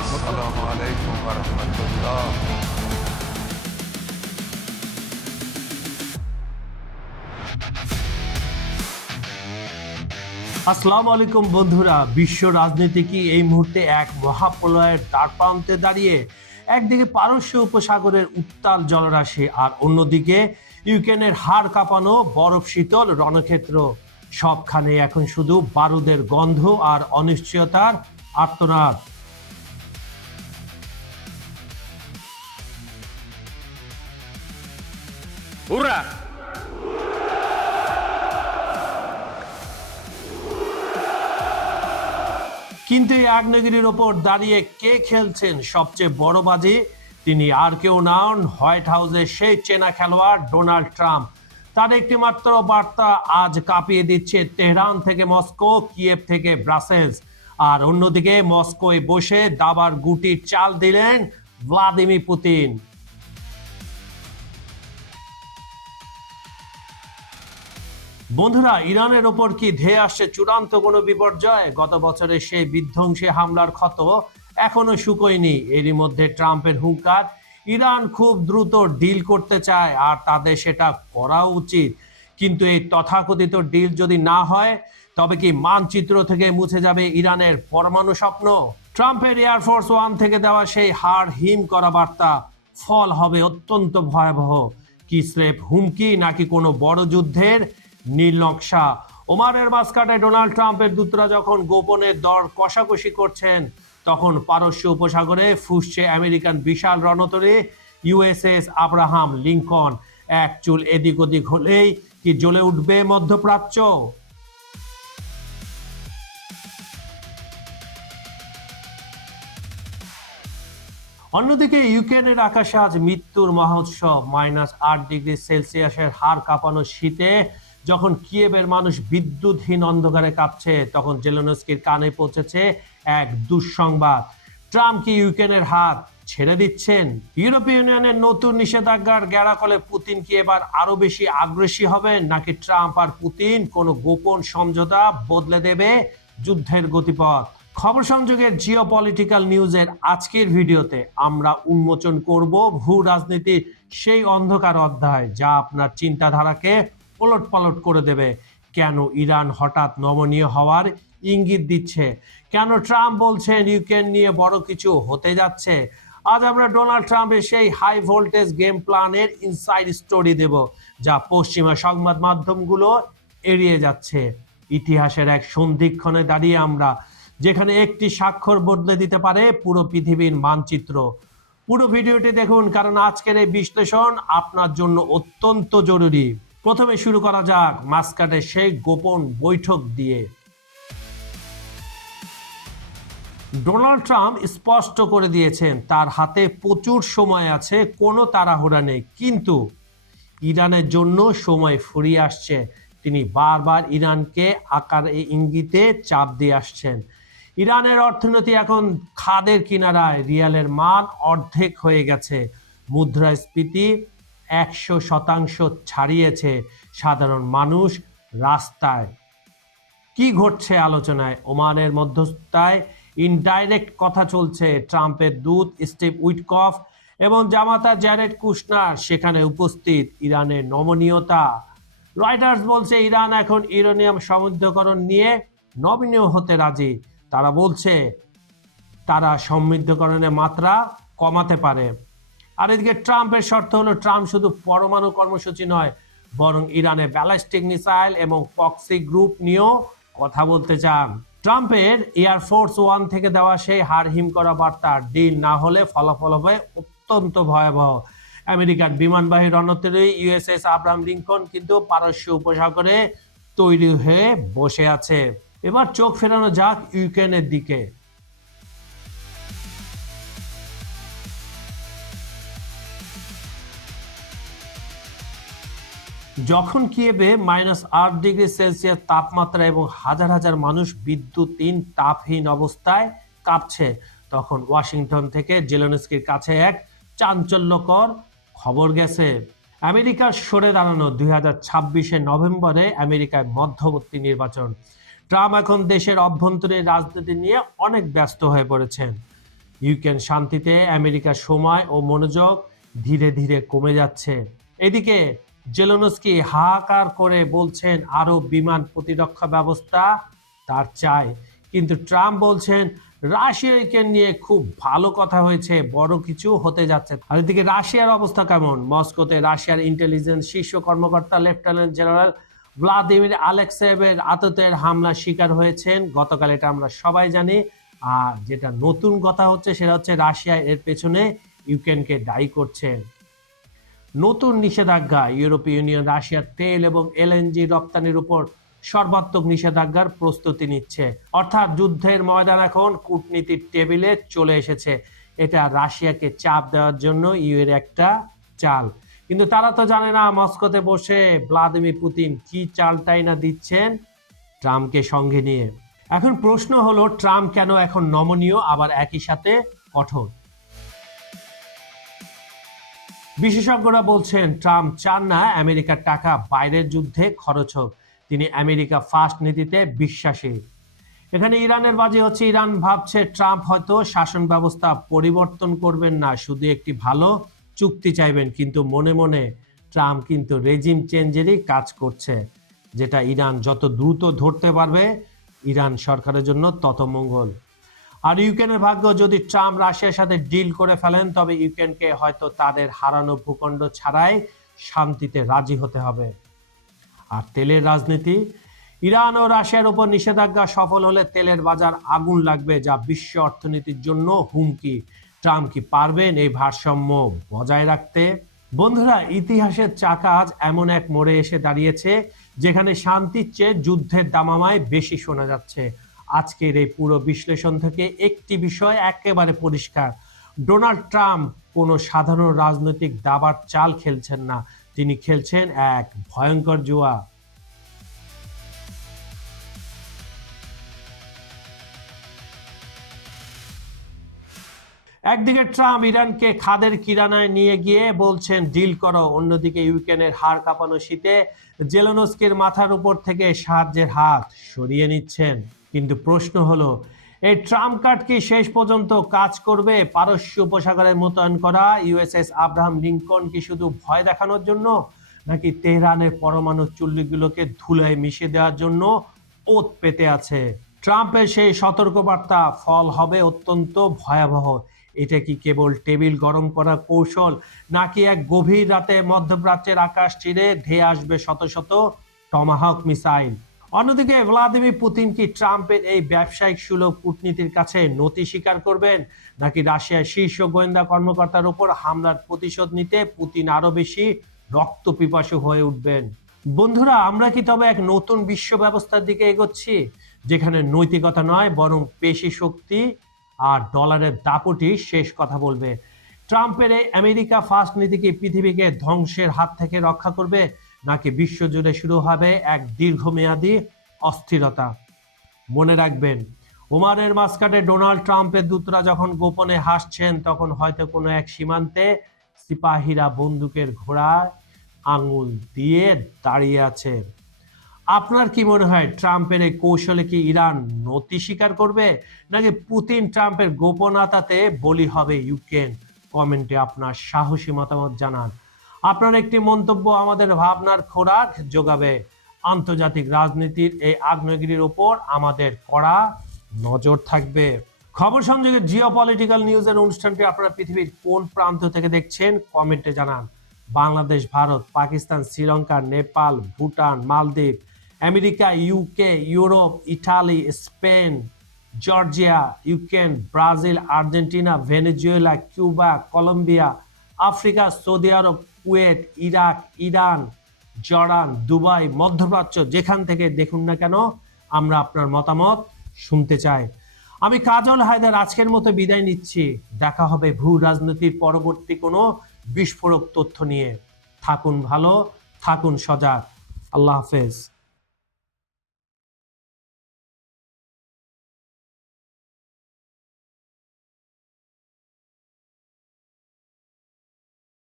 আসসালামু আলাইকুম ওয়া রাহমাতুল্লাহ। আসসালামু আলাইকুম বন্ধুরা। বিশ্ব রাজনীতি কি এই মুহূর্তে এক মহাপ্রলয়ের দ্বারপ্রান্তে দাঁড়িয়ে? একদিকে পারস্য উপসাগরের উত্তাল জলরাশি, আর অন্যদিকে ইউক্রেনের হাড় কাঁপানো বরফ শীতল রণক্ষেত্র। সবখানে এখন শুধু বারুদের গন্ধ আর অনিশ্চয়তার আর্তনাদ। কিন্তু এই আগ্নেয়গিরির ওপর দাঁড়িয়ে কে খেলছেন সবচেয়ে বড় বাজি? তিনি আর কেউ নন, হোয়াইট হাউসের সেই চেনা খেলোয়াড় ডোনাল্ড ট্রাম্প। তার একটি মাত্র বার্তা আজ কাঁপিয়ে দিচ্ছে তেহরান থেকে মস্কো, কিয়েভ থেকে ব্রাসেলস। আর অন্যদিকে মস্কোয় বসে দাবার গুটির চাল দিলেন ভ্লাদিমির পুতিন। বন্ধুরা, ইরানের ওপর কি ধেয়ে আসছে চূড়ান্ত কোনো বিপর্যয়? গত বছরের সেই বিধ্বংসী হামলার ক্ষত এখনো শুকোয়নি। এরই মধ্যে ট্রাম্পের হুঙ্কার, ইরান খুব দ্রুত ডিল করতে চায় আর তাদের সেটা করা উচিত। কিন্তু এই তথাকথিত ডিল যদি না হয়, তবে কি মানচিত্র থেকে মুছে যাবে ইরানের পরমাণু স্বপ্ন? ট্রাম্পের এয়ারফোর্স ওয়ান থেকে দেওয়া সেই হাড় হিম করা বার্তা ফল হবে অত্যন্ত ভয়াবহ। কি স্রেফ হুমকি, নাকি কোনো বড় যুদ্ধের নীল নকশা? ওমানের মাসকাটে ডোনাল্ড ট্রাম্পের দূতরা যখন গোপনে দর কষাকষি করছেন, তখন পারস্য উপসাগরে ফুসছে আমেরিকান বিশাল রণতরী ইউএসএস আব্রাহাম লিঙ্কন। এক চুল এদিক ওদিক হলেই কি জ্বলে উঠবে মধ্যপ্রাচ্য? অন্যদিকে ইউক্রেনের আকাশে আজ মৃত্যুর মহোৎসব। -8 ডিগ্রি সেলসিয়াসের হাড় কাঁপানো শীতে যখন কিয়েভের মানুষ বিদ্যুৎহীন অন্ধকারে কাঁপছে, তখন জেলেনস্কির কানে পৌঁছেছে এক দুঃসংবাদ। ট্রাম্প কি ইউক্রেনের হাত ছেড়ে দিচ্ছেন? ইউরোপীয় ইউনিয়নের নতুন নিষেধাজ্ঞার গ্যারাকলে পুতিন কি এবার আরো বেশি আগ্রাসী হবেন, নাকি ট্রাম্প আর পুতিন কোনো গোপন সমঝোতা বদলে দেবে যুদ্ধের গতিপথ? খবর সংযোগের জিওপলিটিক্যাল নিউজের আজকের ভিডিওতে আমরা উন্মোচন করব ভূ রাজনীতির সেই অন্ধকার অধ্যায়, যা আপনার চিন্তাধারাকে ওলটপালট করে দেবে। কেন ইরান হঠাৎ নমনীয় হওয়ার ইঙ্গিত দিচ্ছে? কেন ট্রাম্প বলছেন ইউক্রেন নিয়ে বড় কিছু হতে যাচ্ছে? আজ আমরা ডোনাল্ড ট্রাম্পের সেই হাই ভোল্টেজ গেম প্ল্যানের ইনসাইড স্টোরি দেব, যা পশ্চিমা সংবাদ মাধ্যমগুলো এড়িয়ে যাচ্ছে। ইতিহাসের এক সন্ধিক্ষণে দাঁড়িয়ে আমরা, যেখানে একটি স্বাক্ষর বদলে দিতে পারে পুরো পৃথিবীর মানচিত্র। পুরো ভিডিওটি দেখুন, কারণ আজকের এই বিশ্লেষণ আপনার জন্য অত্যন্ত জরুরি। প্রথমে শুরু করা যাক মাস্কাটের সেই গোপন বৈঠক দিয়ে। ডোনাল্ড ট্রাম্প স্পষ্ট করে দিয়েছেন তার হাতে প্রচুর সময় আছে, কোনো তাড়াহুড়া নেই। কিন্তু ইরানের জন্য সময় ফুরিয়ে আসছে। তিনি বারবার ইরানকে আকার ইঙ্গিতে চাপ দিয়ে আসছেন। ইরানের অর্থনীতি এখন খাদের কিনারায়, রিয়ালের মান অর্ধেক হয়ে গেছে, মুদ্রাস্ফীতি 100% ছাড়িয়েছে, সাধারণ মানুষ রাস্তায়। কি ঘটছে আলোচনায়? ওমানের মধ্যস্থায় ইনডাইরেক্ট কথা চলছে। ট্রাম্পের দূত স্টিভ উইটকফ এবং জামাতা জ্যারেড কুশনার সেখানে উপস্থিত। ইরানের নমনীয়তা, রয়টার্স বলছে ইরান এখন ইউরেনিয়াম সমৃদ্ধকরণ নিয়ে নমনীয় হতে রাজি। তারা বলছে তারা সমৃদ্ধকরণের মাত্রা কমাতে পারে। আর এদিকে ট্রাম্পের শর্ত হলো, ট্রাম্প শুধু পরমাণু কর্মসূচি নয়, বরং ইরানের ব্যালিস্টিক মিসাইল এবং প্রক্সি গ্রুপ নিয়েও কথা বলতে চান। ট্রাম্পের এয়ারফোর্স ওয়ান থেকে দেওয়া সেই হাড় হিম করা বার্তা ডিল না হলে ফলাফল হবে অত্যন্ত ভয়াবহ। আমেরিকার বিমানবাহী রণতরী ইউএসএস আব্রাহাম লিঙ্কন কিন্তু পারস্য উপসাগরে তৈরি হয়ে বসে আছে। এবার চোখ ফেরানো যাক ইউক্রেনের দিকে। যখন কিয়েভে -8 ডিগ্রি সেলসিয়াস তাপমাত্রা এবং হাজার হাজার মানুষ বিদ্যুৎহীন তাপহীন অবস্থায় কাঁপছে, তখন ওয়াশিংটন থেকে জেলেনস্কির কাছে এক চাঞ্চল্যকর খবর গেছে। আমেরিকা সরে দাঁড়ানো 2026 নভেম্বরে আমেরিকায় মধ্যবর্তী নির্বাচন। ট্রাম্প এখন দেশের অভ্যন্তরীণ রাজনীতি নিয়ে অনেক ব্যস্ত হয়ে পড়েছেন। ইউক্রেন শান্তিতে আমেরিকার সময় ও মনোযোগ ধীরে ধীরে কমে যাচ্ছে। এদিকে জেলেনস্কি হাহাকার করে বলছেন আরো বিমান প্রতিরক্ষা ব্যবস্থা তার চাই, কিন্তু ট্রাম্প বলছেন রাশিয়া ইউক্রেন নিয়ে খুব ভালো কথা হয়েছে, বড় কিছু হতে যাচ্ছে। আর এদিকে রাশিয়ার অবস্থা কেমন? মস্কোতে রাশিয়ার ইন্টেলিজেন্স শীর্ষ কর্মকর্তা লেফটেন্যান্ট জেনারেল ভ্লাদিমির আলেক্সেয়েভের আততায়ীর হামলার শিকার হয়েছেন গতকাল, এটা আমরা সবাই জানি। আর যেটা নতুন কথা হচ্ছে সেটা হচ্ছে রাশিয়া এর পেছনে ইউক্রেনকে দায়ী করছে। নতুন নিষেধাজ্ঞা, ইউরোপীয় ইউনিয়ন রাশিয়ার তেল এবং এলএনজি রপ্তানির উপর সর্বাত্মক নিষেধাজ্ঞার প্রস্তুতি নিচ্ছে। অর্থাৎ যুদ্ধের ময়দান এখন কূটনীতির টেবিলে চলে এসেছে। এটা রাশিয়াকে চাপ দেওয়ার জন্য ইউএর একটা চাল, কিন্তু তারা তো জানে না মস্কোতে বসে ভ্লাদিমির পুতিন কি চালটাই না দিচ্ছেন ট্রাম্পকে সঙ্গে নিয়ে। এখন প্রশ্ন হলো ট্রাম্প কেন এখন নমনীয় আবার একই সাথে কঠোর? বিশেষজ্ঞরা বলছেন ট্রাম্প চান না আমেরিকার টাকা বাইরের যুদ্ধে খরচ হোক। তিনি আমেরিকা ফার্স্ট নীতিতে বিশ্বাসী। এখানে ইরানের বাজি হচ্ছে, ইরান ভাবছে ট্রাম্প হয়তো শাসন ব্যবস্থা পরিবর্তন করবেন না, শুধু একটি ভালো চুক্তি চাইবেন, কিন্তু মনে মনে ট্রাম্প কিন্তু রেজিম চেঞ্জেরই কাজ করছে, যেটা ইরান যত দ্রুত ধরতে পারবে ইরান সরকারের জন্য তত মঙ্গল। আর ইউক্রেনের ভাগ্য, যদি ট্রাম্প রাশিয়ার সাথে ডিল করে ফেলেন তবে ইউক্রেনকে হয়তো তাদের হারানো ভূখণ্ড ছাড়াই শান্তিতে রাজি হতে হবে। আর তেলের রাজনীতি, ইরান ও রাশিয়ার উপর নিষেধাজ্ঞা সফল হলে তেলের বাজার আগুন লাগবে, যা বিশ্ব অর্থনীতির জন্য হুমকি। ট্রাম্প কি পারবেন এই ভারসাম্য বজায় রাখতে? বন্ধুরা, ইতিহাসের চাকা আজ এমন এক মোড়ে এসে দাঁড়িয়েছে যেখানে শান্তির চেয়ে যুদ্ধের দামামায় বেশি শোনা যাচ্ছে। আজকের এই পুরো বিশ্লেষণ থেকে একটি বিষয় একেবারে পরিষ্কার, ডোনাল্ড ট্রাম্প কোনো সাধারণ রাজনৈতিক দাবার চাল খেলছেন না, তিনি খেলছেন এক ভয়ঙ্কর জুয়া। একদিকে ট্রাম্প ইরানকে খাদের কিরানায় নিয়ে গিয়ে বলছেন ডিল করো, অন্যদিকে ইউক্রেনের হাড় কাঁপানো শীতে জেলেনস্কির মাথার উপর থেকে সাহায্যের হাত সরিয়ে নিচ্ছেন। কিন্তু প্রশ্ন হলো, এই ট্রাম্প কার্ড কি শেষ পর্যন্ত কাজ করবে? পারস্য উপসাগরে মোতায়েন করা ইউএসএস আব্রাহাম লিঙ্কন কি শুধু ভয় দেখানোর জন্য, নাকি তেহরানের পরমাণু চুল্লিগুলোকে ধুলায় মিশিয়ে দেওয়ার জন্য ওত পেতে আছে? ট্রাম্পের সেই সতর্কবার্তা ফল হবে অত্যন্ত ভয়াবহ। এটা কি কেবল টেবিল গরম করার কৌশল, নাকি এক গভীর রাতে মধ্যপ্রাচ্যের আকাশ চিরে ধেয়ে আসবে শত শত টমাহক মিসাইল? অন্যদিকে ভ্লাদিমির পুতিন কি ট্রাম্পের এই ব্যবসায়িক সুলভ কূটনীতির কাছে নতি স্বীকার করবেন, নাকি রাশিয়ার শীর্ষ গোয়েন্দা কর্মকর্তার উপর হামলার প্রতিশোধ নিতে পুতিন আরো বেশি রক্ত পিপাসু হয়ে উঠবেন? বন্ধুরা, আমরা কি তবে এক নতুন বিশ্ব ব্যবস্থার দিকে এগোচ্ছি, যেখানে নৈতিকতা নয় বরং পেশি শক্তি আর ডলারের দাপটি শেষ কথা বলবে? ট্রাম্পের এই আমেরিকা ফার্স্ট নীতি কি পৃথিবীকে ধ্বংসের হাত থেকে রক্ষা করবে, নাকি বিশ্বজুড়ে শুরু হবে এক দীর্ঘমেয়াদী অস্থিরতা? মনে রাখবেন, ওমানের মাস্কাটে ডোনাল্ড ট্রাম্পের দূতরা যখন গোপনে হাসছেন, তখন হয়তো কোনো এক সীমান্তে সিপাহীরা বন্দুকের ঘোড়ায় আঙুল দিয়ে দাঁড়িয়ে আছে। আপনার কি মনে হয়, ট্রাম্পের এই কৌশলে কি ইরান নতি স্বীকার করবে, নাকি পুতিন ট্রাম্পের গোপনতাতে বলি হবে ইউক্রেন? কমেন্টে আপনার সাহসী মতামত জানান। আপনার একটি মন্তব্য আমাদের ভাবনার খোরাক যোগাবে। আন্তর্জাতিক রাজনীতির এই আগ্নেয়গিরির ওপর আমাদের কড়া নজর থাকবে। খবর সংযোগের জিওপলিটিক্যাল নিউজের অনুষ্ঠানটি আপনারা পৃথিবীর কোন প্রান্ত থেকে দেখছেন কমেন্টে জানান। বাংলাদেশ, ভারত, পাকিস্তান, শ্রীলঙ্কা, নেপাল, ভুটান, মালদ্বীপ, America, UK, Europe, Italy, Spain, Georgia, Ukraine, Brazil, Argentina, Venezuela, Cuba, Colombia, Africa, Saudi Arab, Kuwait, Iraq, Iran, Jordan, Dubai, মধ্যপ্রাচ্য, যেখান থেকে দেখুন না কেন আমরা আপনার মতামত শুনতে চাই। আমি কাজল হায়দার আজকের মতো বিদায় নিচ্ছি। দেখা হবে ভূ রাজনীতির পরবর্তী কোনো বিস্ফোরক তথ্য নিয়ে। থাকুন ভালো, থাকুন সজাগ। আল্লাহ হাফেজ।